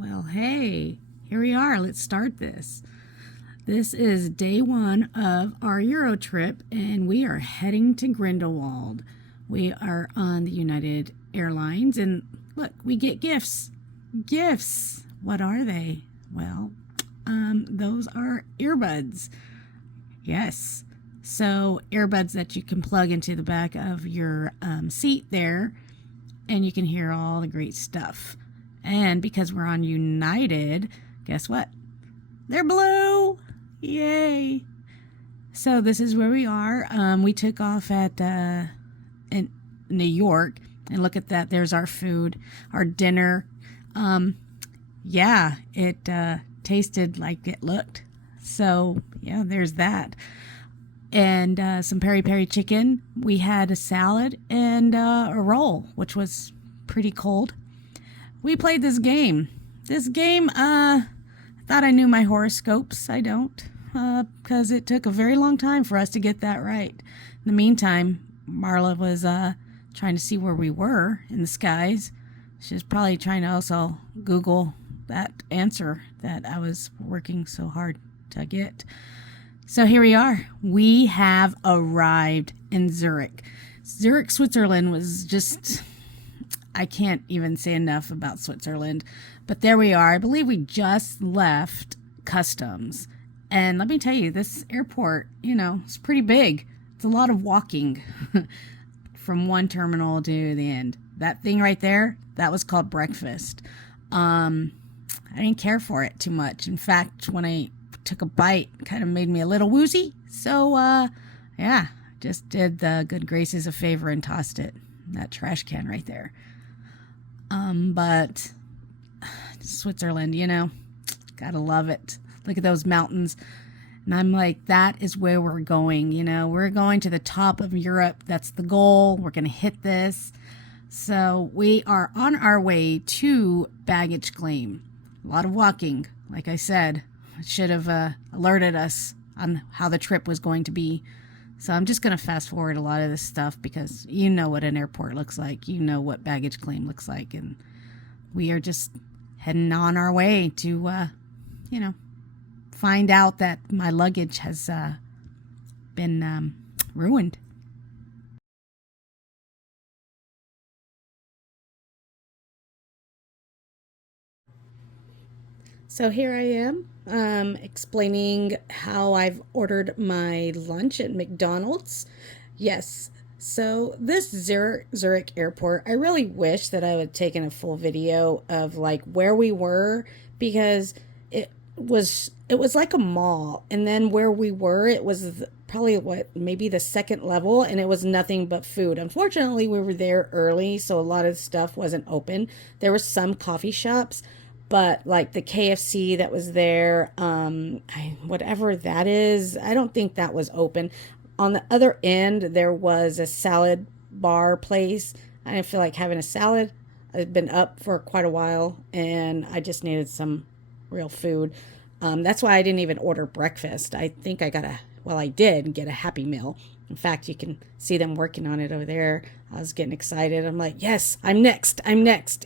Well, hey, here we are. Let's start this. This is day one of our Euro trip, and we are heading to Grindelwald. We are on the United Airlines, and look, we get gifts. Gifts. What are they? Well, those are earbuds. Yes. So, earbuds that you can plug into the back of your seat there, and you can hear all the great stuff. And because we're on United, guess what? They're blue! Yay! So this is where we are. We took off at in New York, and look at that. There's our food, our dinner. Yeah, it tasted like it looked. So yeah, there's that. And some peri-peri chicken. We had a salad and a roll, which was pretty cold. We played this game. I thought I knew my horoscopes. I don't, because it took a very long time for us to get that right. In the meantime, Marla was trying to see where we were in the skies. She was probably trying to also Google that answer that I was working so hard to get. So here we are. We have arrived in Zurich. Zurich, Switzerland was just... I can't even say enough about Switzerland. But there we are. I believe we just left customs. And let me tell you, this airport, it's pretty big. It's a lot of walking from one terminal to the end. That thing right there, that was called breakfast. I didn't care for it too much. In fact, when I took a bite, it kind of made me a little woozy. So, yeah, just did the good graces a favor and tossed it in that trash can right there. But Switzerland, gotta love it. Look at those mountains. And I'm like, that is where we're going. We're going to the top of Europe. That's the goal. We're going to hit this. So we are on our way to baggage claim. A lot of walking. Like I said, it should have alerted us on how the trip was going to be. So I'm just going to fast forward a lot of this stuff because you know what an airport looks like. You know what baggage claim looks like. And we are just heading on our way to, find out that my luggage has been ruined. So here I am, explaining how I've ordered my lunch at McDonald's. Yes, so this Zurich airport, I really wish that I would have taken a full video of like where we were, because it was like a mall, and then where we were, it was probably maybe the second level, and it was nothing but food. Unfortunately, we were there early, so a lot of stuff wasn't open. There were some coffee shops, but like the KFC that was there, whatever that is, I don't think that was open. On the other end, there was a salad bar place. I didn't feel like having a salad. I've been up for quite a while, and I just needed some real food. That's why I didn't even order breakfast. I think I did get a Happy Meal. In fact, you can see them working on it over there. I was getting excited. I'm like, yes, I'm next.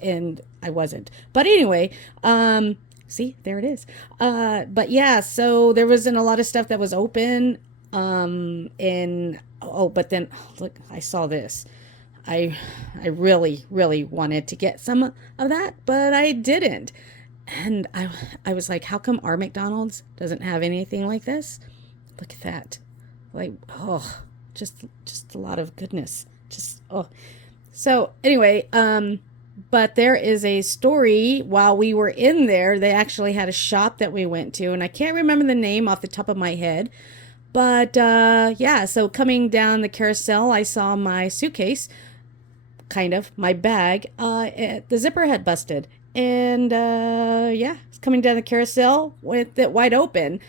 And I wasn't. But anyway, see, there it is. But yeah, so there wasn't a lot of stuff that was open. But then look, I saw this. I really, really wanted to get some of that, but I didn't. And I was like, how come our McDonald's doesn't have anything like this? Look at that. Like, oh, just a lot of goodness. So anyway, but there is a story. While we were in there, they actually had a shop that we went to, and I can't remember the name off the top of my head. But yeah, so coming down the carousel, I saw my suitcase, my bag, the zipper had busted. And yeah, it's coming down the carousel with it wide open.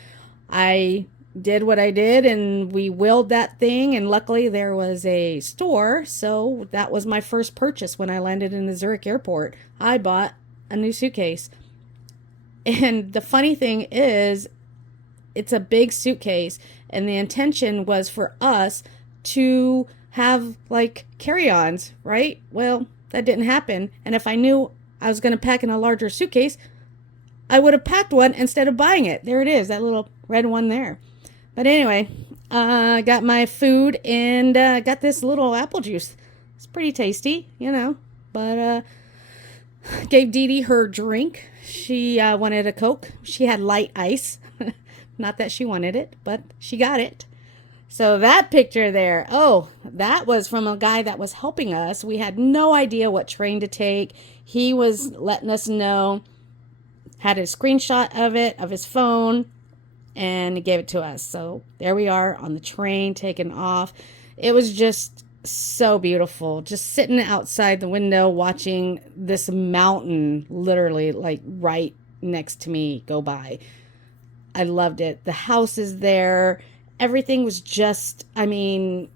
I did what I did, and we wheeled that thing, and luckily there was a store, so that was my first purchase when I landed in the Zurich airport. I bought a new suitcase. And the funny thing is, it's a big suitcase, and the intention was for us to have like carry-ons, right? Well, that didn't happen. And if I knew I was going to pack in a larger suitcase, I would have packed one instead of buying it. There it is, that little red one there. But anyway, got my food and got this little apple juice. It's pretty tasty, you know. But gave Dee Dee her drink. She wanted a Coke. She had light ice. Not that she wanted it, but she got it. So that picture there, oh, that was from a guy that was helping us. We had no idea what train to take. He was letting us know, had a screenshot of it, of his phone, and he gave it to us. So there we are on the train taking off. It was just so beautiful. Just sitting outside the window watching this mountain literally like right next to me go by. I loved it. The house is there. Everything was just, I mean,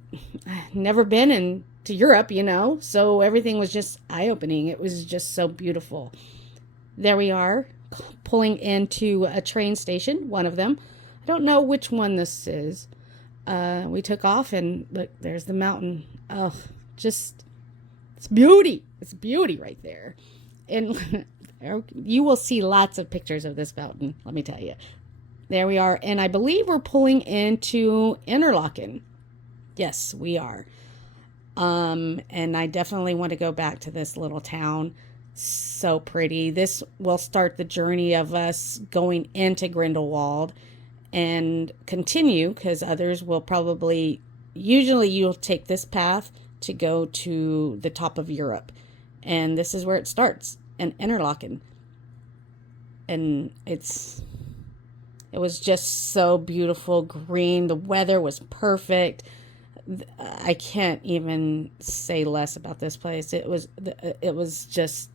I've never been into Europe, you know, so everything was just eye-opening. It was just so beautiful. There we are, pulling into a train station, one of them. I don't know which one this is. We took off and look, there's the mountain. Oh, just, it's beauty. It's beauty right there. And you will see lots of pictures of this mountain, let me tell you. There we are. And I believe we're pulling into Interlaken. Yes, we are. And I definitely want to go back to this little town. So pretty. This will start the journey of us going into Grindelwald and continue, because others will probably, usually you'll take this path to go to the top of Europe. And this is where it starts, in Interlaken. And it was just so beautiful, green. The weather was perfect. I can't even say less about this place. It was just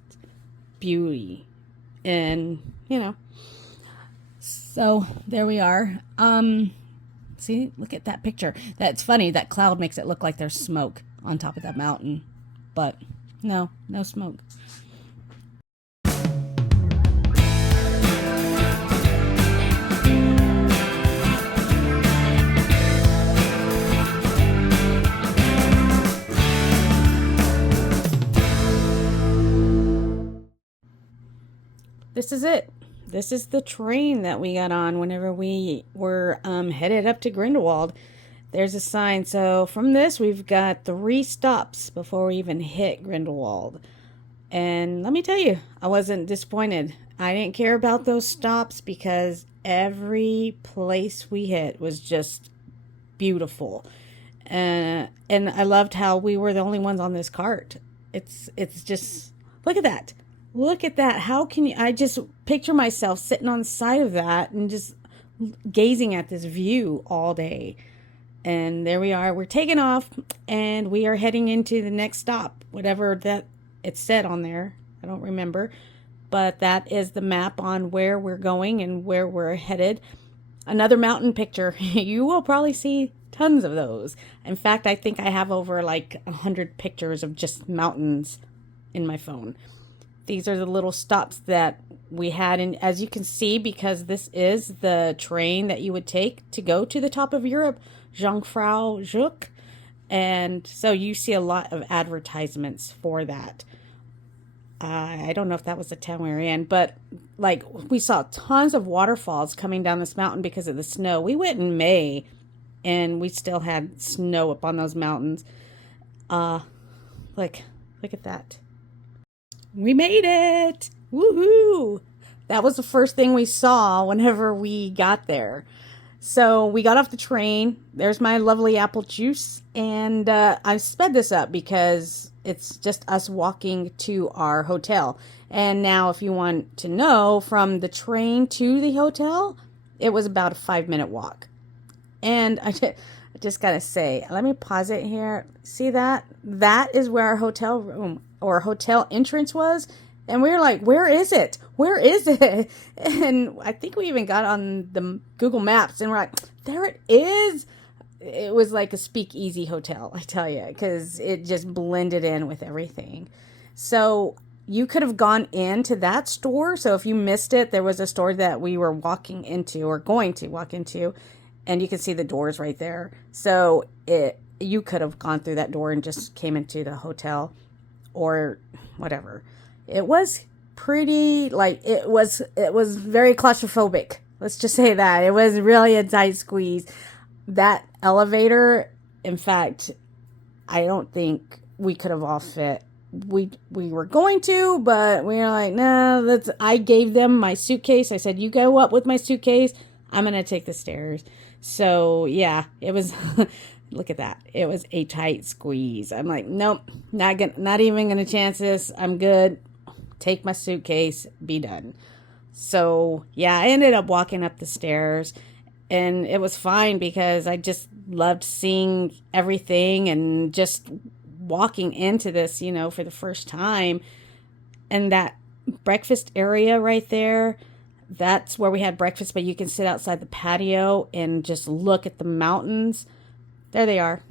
beauty. And, you know, so there we are. See, look at that picture. That's funny. That cloud makes it look like there's smoke on top of that mountain. But no smoke. This is it. This is the train that we got on whenever we were headed up to Grindelwald. There's a sign. So from this, we've got 3 stops before we even hit Grindelwald. And let me tell you, I wasn't disappointed. I didn't care about those stops because every place we hit was just beautiful. And I loved how we were the only ones on this cart. It's just, look at that. Look at that. How can you, I just picture myself sitting on the side of that and just gazing at this view all day. And there we are. We're taking off and we are heading into the next stop, whatever that it said on there. I don't remember. But that is the map on where we're going and where we're headed. Another mountain picture. You will probably see tons of those. In fact, I think I have over like 100 pictures of just mountains in my phone. These are the little stops that we had. And as you can see, because this is the train that you would take to go to the top of Europe, Jungfrau Joch. And so you see a lot of advertisements for that. I don't know if that was the town we were in, but like we saw tons of waterfalls coming down this mountain because of the snow. We went in May and we still had snow up on those mountains. Look at that. We made it! Woohoo! That was the first thing we saw whenever we got there. So we got off the train. There's my lovely apple juice. And I sped this up because it's just us walking to our hotel. And now if you want to know, from the train to the hotel, it was about a 5-minute walk. And I just got to say, let me pause it here. See that? That is where our hotel room or hotel entrance was. And we were like, where is it? Where is it? And I think we even got on the Google Maps and we're like, there it is. It was like a speakeasy hotel, I tell you, because it just blended in with everything. So you could have gone into that store. So if you missed it, there was a store that we were walking into or going to walk into, and you can see the doors right there. So you could have gone through that door and just came into the hotel or whatever. It was pretty, like, it was very claustrophobic. Let's just say that. It was really a tight squeeze. That elevator, in fact, I don't think we could have all fit. We were going to, but we were like, no, I gave them my suitcase. I said, you go up with my suitcase. I'm going to take the stairs. So yeah, it was, look at that. It was a tight squeeze. I'm like, nope, not even going to chance this. I'm good. Take my suitcase, be done. So yeah, I ended up walking up the stairs, and it was fine because I just loved seeing everything and just walking into this, for the first time. And that breakfast area right there, that's where we had breakfast, but you can sit outside the patio and just look at the mountains. There they are.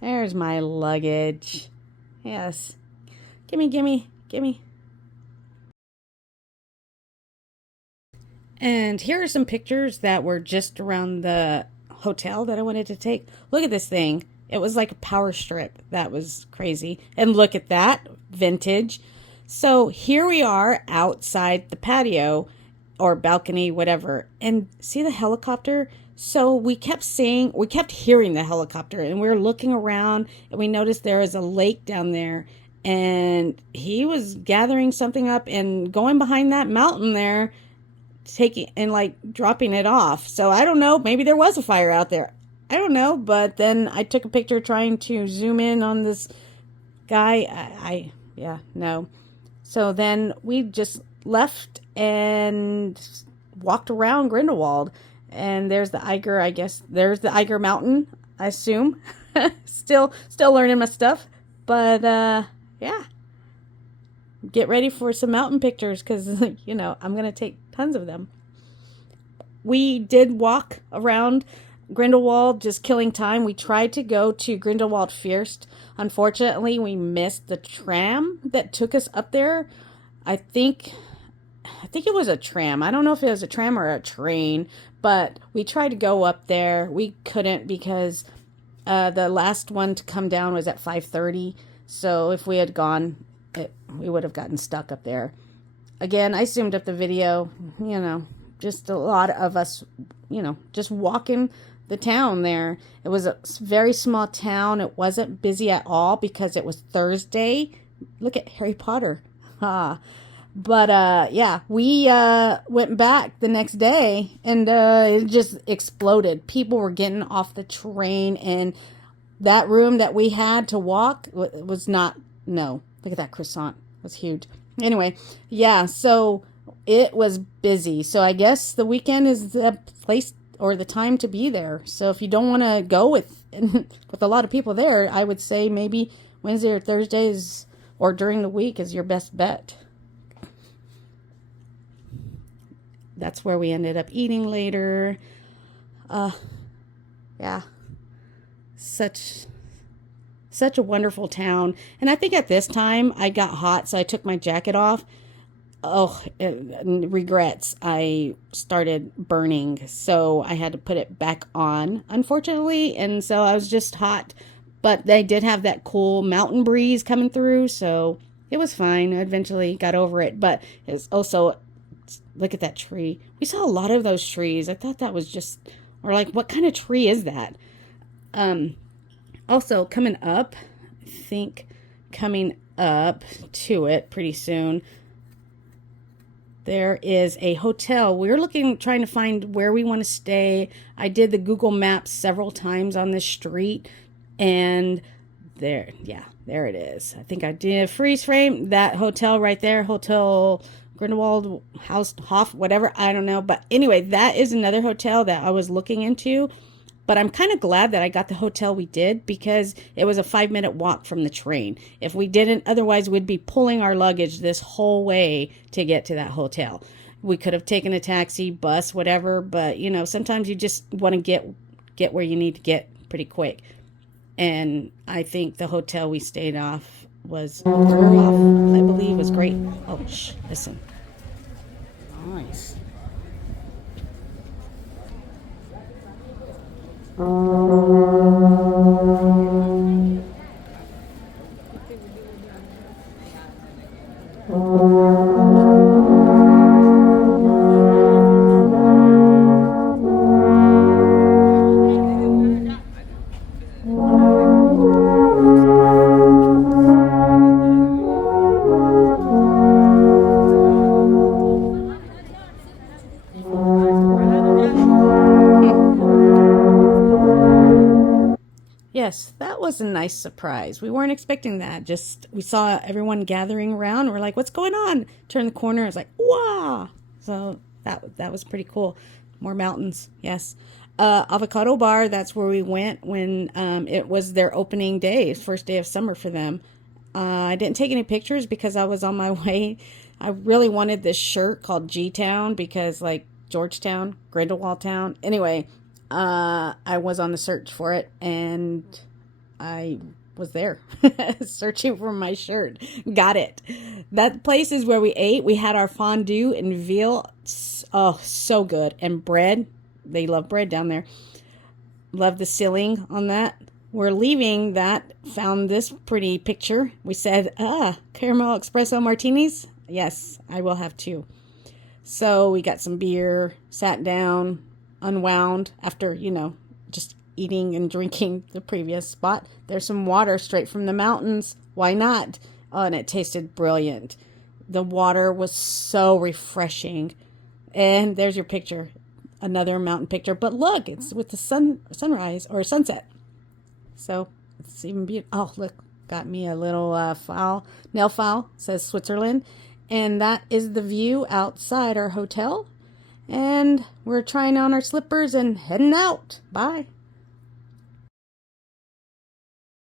There's my luggage. Yes. Gimme. And here are some pictures that were just around the hotel that I wanted to take. Look at this thing. It was like a power strip. That was crazy. And look at that. Vintage. So here we are outside the patio or balcony, whatever. And see the helicopter? So we kept hearing the helicopter, and we were looking around, and we noticed there is a lake down there. And he was gathering something up and going behind that mountain there, taking and like dropping it off. So I don't know, maybe there was a fire out there. I don't know, but then I took a picture trying to zoom in on this guy. No. So then we just left and walked around Grindelwald, and there's the Eiger, I guess. There's the Eiger Mountain, I assume. Still learning my stuff, but yeah. Get ready for some mountain pictures because, I'm going to take tons of them. We did walk around Grindelwald, just killing time. We tried to go to Grindelwald first. Unfortunately, we missed the tram that took us up there. I think it was a tram. I don't know if it was a tram or a train, but we tried to go up there. We couldn't because the last one to come down was at 5:30. So if we had gone, we would have gotten stuck up there. Again, I zoomed up the video, just a lot of us, just walking the town there. It was a very small town. It wasn't busy at all because it was Thursday. Look at Harry Potter. But yeah, we went back the next day, and it just exploded. People were getting off the train, and that room that we had to walk was not, no. Look at that croissant. It was huge. Anyway, yeah, so it was busy. So I guess the weekend is the place or the time to be there. So if you don't want to go with a lot of people there, I would say maybe Wednesday or Thursdays or during the week is your best bet. That's where we ended up eating later. Yeah. Such a wonderful town. And I think at this time I got hot, so I took my jacket off. Regrets. I started burning, so I had to put it back on, unfortunately. And so I was just hot, but they did have that cool mountain breeze coming through, so it was fine. I eventually got over it, but it's also, look at that tree. We saw a lot of those trees. I thought that was just, or like, what kind of tree is that? Also, coming up to it pretty soon, there is a hotel. We're trying to find where we want to stay. I did the Google Maps several times on this street, and there it is. I think I did freeze frame that hotel right there, Hotel Grindelwald, Hof, whatever, I don't know. But anyway, that is another hotel that I was looking into. But I'm kind of glad that I got the hotel we did because it was a 5-minute walk from the train. If we didn't, otherwise we'd be pulling our luggage this whole way to get to that hotel. We could have taken a taxi, bus, whatever, but sometimes you just want to get where you need to get pretty quick. And I think the hotel we stayed off was, I believe, was great. Oh, listen. Nice. was a nice surprise. We weren't expecting that. Just we saw everyone gathering around. We're like, "What's going on?" Turn the corner. It's like, "Wow!" So that was pretty cool. More mountains, yes. Avocado Bar. That's where we went when it was their opening day, first day of summer for them. I didn't take any pictures because I was on my way. I really wanted this shirt called G-Town because like Georgetown, Grindelwald Town. Anyway, I was on the search for it and I was there searching for my shirt. Got it. That place is where we ate. We had our fondue and veal. Oh, so good. And bread. They love bread down there. Love the ceiling on that. We're leaving that. Found this pretty picture. We said, caramel espresso martinis. Yes, I will have 2. So we got some beer, sat down, unwound after, just eating and drinking the previous spot. There's some water straight from the mountains. Why not? Oh, and it tasted brilliant. The water was so refreshing. And there's your picture. Another mountain picture. But look, it's with the sunrise or sunset. So it's even beautiful. Oh, look, got me a little nail file. It says Switzerland. And that is the view outside our hotel. And we're trying on our slippers and heading out. Bye.